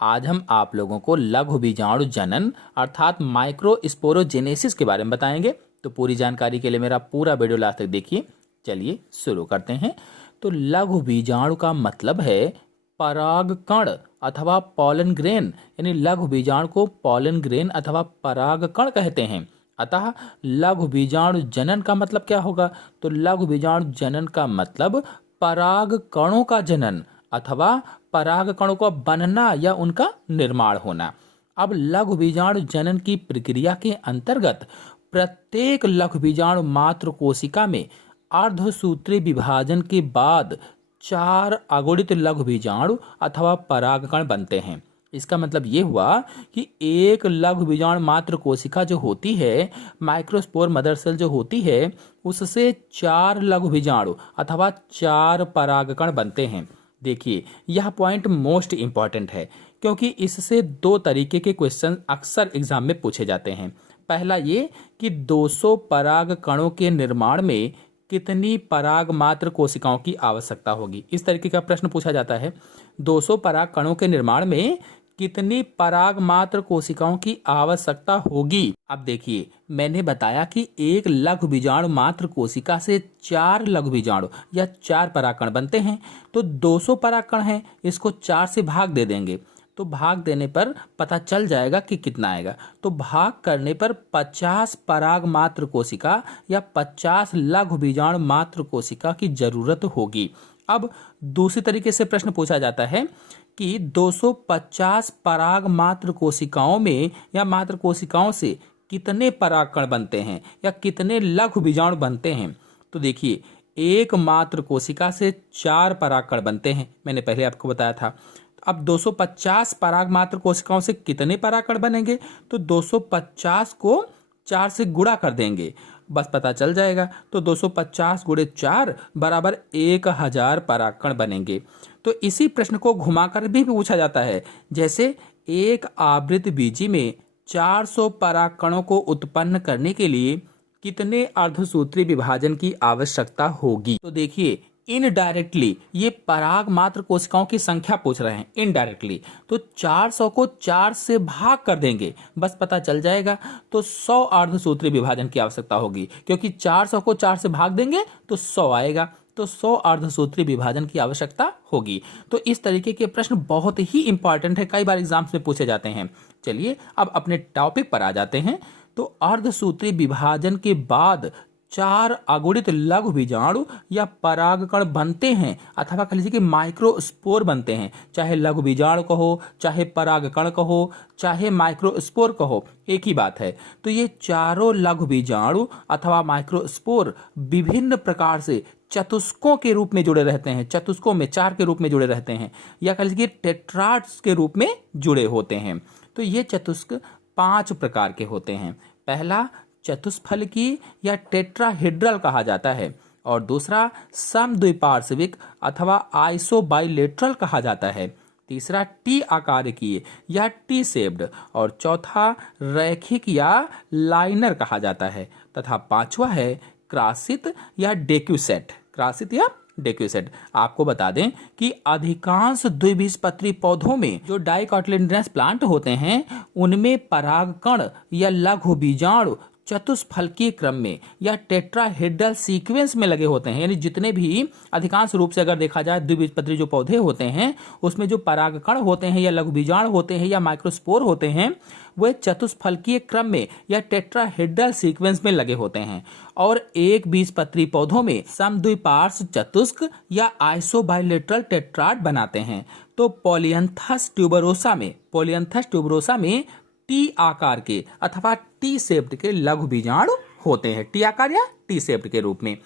आज हम आप लोगों को लघु बीजाणु जनन अर्थात माइक्रोस्पोरोजेनेसिस के बारे में बताएंगे। तो पूरी जानकारी के लिए मेरा पूरा वीडियो लास्ट तक देखिए। चलिए शुरू करते हैं। तो लघु बीजाणु का मतलब है परागकण अथवा पॉलन ग्रेन, यानी लघु बीजाणु को पॉलन ग्रेन अथवा परागकण कहते हैं। अतः लघु बीजाणु जनन का मतलब क्या होगा? तो लघु बीजाणु जनन का मतलब परागकणों का जनन अथवा परागकणों का बनना या उनका निर्माण होना। अब लघु बीजाणु जनन की प्रक्रिया के अंतर्गत प्रत्येक लघु बीजाणु मात्र कोशिका में अर्धसूत्री विभाजन के बाद 4 अगुणित लघु बीजाणु अथवा परागकण बनते हैं। इसका मतलब ये हुआ कि एक लघु बीजाणु मात्र कोशिका जो होती है, माइक्रोस्पोर मदर सेल जो होती है, उससे 4 लघु बीजाणु अथवा 4 परागकण बनते हैं। देखिए, यह पॉइंट मोस्ट इंपॉर्टेंट है क्योंकि इससे 2 तरीके के क्वेश्चन अक्सर एग्जाम में पूछे जाते हैं। पहला ये कि 200 पराग कणों के निर्माण में कितनी पराग मात्र कोशिकाओं की आवश्यकता होगी, इस तरीके का प्रश्न पूछा जाता है। 200 पराग कणों के निर्माण में कितनी पराग मात्र कोशिकाओं की आवश्यकता होगी। अब देखिए, मैंने बताया कि एक लघु बीजाणु मात्र कोशिका से 4 लघु बीजाणु या 4 परागकण बनते हैं। तो 200 परागकण हैं, इसको 4 से भाग दे देंगे तो भाग देने पर पता चल जाएगा कि कितना आएगा। तो भाग करने पर 50 पराग मात्र कोशिका या 50 लघु बीजाणु मात्र कोशिका की जरूरत होगी। अब दूसरी तरीके से प्रश्न पूछा जाता है कि 250 पराग मात्र कोशिकाओं में या मात्र कोशिकाओं से कितने परागकण बनते हैं या कितने लघु बीजाणु बनते हैं। तो देखिए, एक मात्र कोशिका से 4 परागकण बनते हैं, मैंने पहले आपको बताया था। अब 250 पराग मात्र कोशिकाओं से कितने परागकण बनेंगे? तो 250 को 4 से गुणा कर देंगे, बस पता चल जाएगा। तो 250 गुणे 4 बराबर 1000 परागकण बनेंगे। तो इसी प्रश्न को घुमाकर भी पूछा जाता है, जैसे एक आवृत बीजी में 400 परागकणों को उत्पन्न करने के लिए कितने अर्धसूत्री विभाजन की आवश्यकता होगी। तो देखिए, इनडायरेक्टली ये पराग मात्र कोशिकाओं की संख्या पूछ रहे हैं, इनडायरेक्टली। तो 400 को 4 से भाग कर देंगे, बस पता चल जाएगा। तो 100 अर्धसूत्री विभाजन की आवश्यकता होगी, क्योंकि 400 को 4 से भाग देंगे तो 100 आएगा। तो 100 अर्धसूत्री विभाजन की आवश्यकता होगी। तो इस तरीके के प्रश्न बहुत ही इंपॉर्टेंट है, कई बार एग्जाम्स में पूछे जाते हैं। चलिए अब अपने टॉपिक पर आ जाते हैं। तो अर्धसूत्री विभाजन के बाद 4 अगुणित लघु बीजाणु या परागकण बनते हैं, अथवा कह लीजिए कि माइक्रोस्पोर बनते हैं। चाहे लघु बीजाणु कहो, चाहे परागकण कहो, चाहे माइक्रोस्पोर कहो, एक ही बात है। तो ये चारों लघु बीजाणु अथवा माइक्रोस्पोर विभिन्न प्रकार से चतुष्कों के रूप में जुड़े रहते हैं, चतुष्कों में 4 के रूप में जुड़े रहते हैं, या कह लीजिए टेट्राड्स के रूप में जुड़े होते हैं। तो ये चतुष्क 5 प्रकार के होते हैं। पहला चतुष्फलकीय या टेट्राहेड्रल कहा जाता है, और दूसरा समद्विपार्श्विक अथवा आइसोबाइलेटरल कहा जाता है। तीसरा टी आकारकीय या टी शेप्ड, और चौथा रैखिक या लाइनर कहा जाता है। तथा 5वां है क्रासित या डेक्यूसेट, क्रासित या डेक्यूसेट। आपको बता दें कि अधिकांश द्विबीजपत्री पौधों में जो डाइकोटिलेडोनस प्लांट होते हैं, उनमें परागकण या लघु बीजाणु चतुष्फलकीय क्रम में या टेट्राहेड्रल सीक्वेंस में लगे होते हैं। यानी जितने भी अधिकांश रूप से अगर देखा जाए द्विबीजपत्री जो पौधे होते हैं, उसमें जो परागकण होते हैं या लघु बीजाणु होते हैं या माइक्रोस्पोर होते हैं, वे चतुष्फलकीय क्रम में या टेट्राहेड्रल सीक्वेंस में लगे होते हैं। और एक बीजपत्री पौधों में समद्विपार्श्व चतुष्क या आइसोबाइलेटरल टेट्राड बनाते हैं। तो पॉलियंथस ट्यूबरोसा में टी आकार के अथवा टी शेप्ड के लघु बीजाणु होते हैं, टी आकार या टी शेप्ड के रूप में।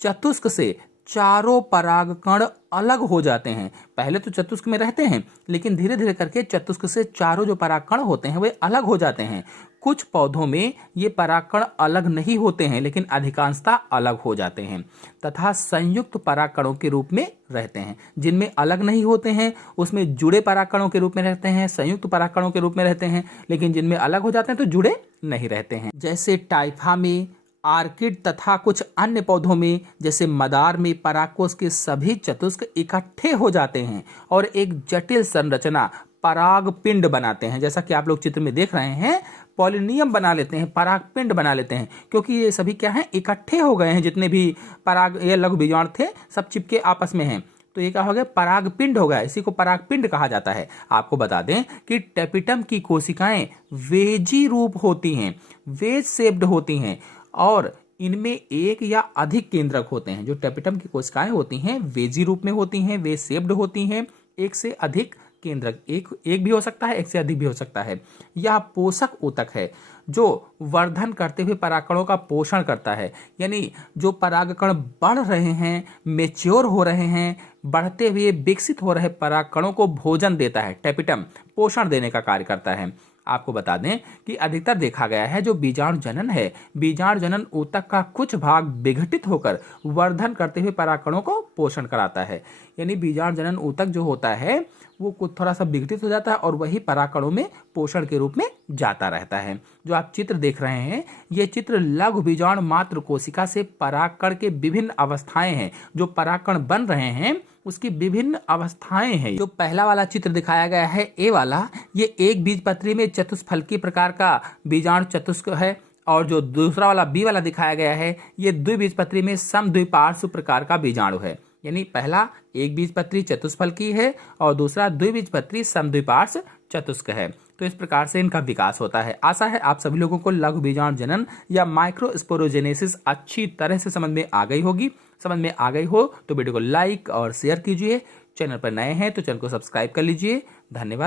चतुष्क से चारों परागकण अलग हो जाते हैं। पहले तो चतुष्क में रहते हैं, लेकिन धीरे धीरे करके चतुष्क से चारों जो परागकण होते हैं वे अलग हो जाते हैं। कुछ पौधों में ये परागकण अलग नहीं होते हैं, लेकिन अधिकांशतः अलग हो जाते हैं, तथा संयुक्त परागकणों के रूप में रहते हैं। जिनमें अलग नहीं होते हैं उसमें जुड़े परागकणों के रूप में रहते हैं, संयुक्त परागकणों के रूप में रहते हैं। लेकिन जिनमें अलग हो जाते हैं तो जुड़े नहीं रहते हैं। जैसे टाइफा में, आर्किड तथा कुछ अन्य पौधों में जैसे मदार में परागकोश के सभी चतुष्क इकट्ठे हो जाते हैं और एक जटिल संरचना पराग पिंड बनाते हैं। जैसा कि आप लोग चित्र में देख रहे हैं, पॉलिनियम बना लेते हैं, पराग पिंड बना लेते हैं, क्योंकि ये सभी क्या हैं, इकट्ठे हो गए हैं। जितने भी पराग ये लघु बीजाणु थे सब चिपके आपस में हैं, तो ये क्या हो गया, पराग पिंड हो गया। इसी को पराग पिंड कहा जाता है। आपको बता दें कि टेपिटम की कोशिकाएं वेजी रूप होती हैं, वेज शेप्ड होती हैं, और इनमें एक या अधिक केंद्रक होते हैं। जो टेपिटम की कोशिकाएं होती हैं वेजी रूप में होती हैं, वेज शेप्ड होती हैं, एक से अधिक केंद्रक, एक भी हो सकता है, एक से अधिक भी हो सकता है। यह पोषक ऊतक है जो वर्धन करते हुए परागकणों का पोषण करता है। यानी जो परागकण बढ़ रहे हैं, मेच्योर हो रहे हैं, बढ़ते हुए विकसित हो रहे परागकणों को भोजन देता है। टेपिटम पोषण देने का कार्य करता है। आपको बता दें कि अधिकतर देखा गया है जो बीजाणु जनन है, बीजाणु जनन ऊतक का कुछ भाग विघटित होकर वर्धन करते हुए परागकणों को पोषण कराता है। यानी बीजाणु जनन ऊतक जो होता है वो कुछ थोड़ा सा विघटित हो जाता है और वही परागकणों में पोषण के रूप में जाता रहता है। जो आप चित्र देख रहे हैं, ये चित्र लघु बीजाणु मात्र कोशिका से परागकण के विभिन्न अवस्थाएं हैं। जो परागकण बन रहे हैं उसकी विभिन्न अवस्थाएं हैं। जो पहला वाला चित्र दिखाया गया है, ए वाला, ये एक बीजपत्री में चतुष्फलकी प्रकार का बीजाणु चतुष्क है, और जो दूसरा वाला बी वाला दिखाया गया है, ये द्विबीजपत्री में समद्विपार्श्व प्रकार का बीजाणु है। यानी पहला एक बीजपत्री चतुष्फलकी है और दूसरा द्विबीजपत्री समद्विपार्श्व चतुष्क है। तो इस प्रकार से इनका विकास होता है। आशा है आप सभी लोगों को लघु बीजाणु जनन या माइक्रोस्पोरोजेनेसिस अच्छी तरह से समझ में आ गई होगी। समझ में आ गई हो तो वीडियो को लाइक और शेयर कीजिए। चैनल पर नए हैं तो चैनल को सब्सक्राइब कर लीजिए। धन्यवाद।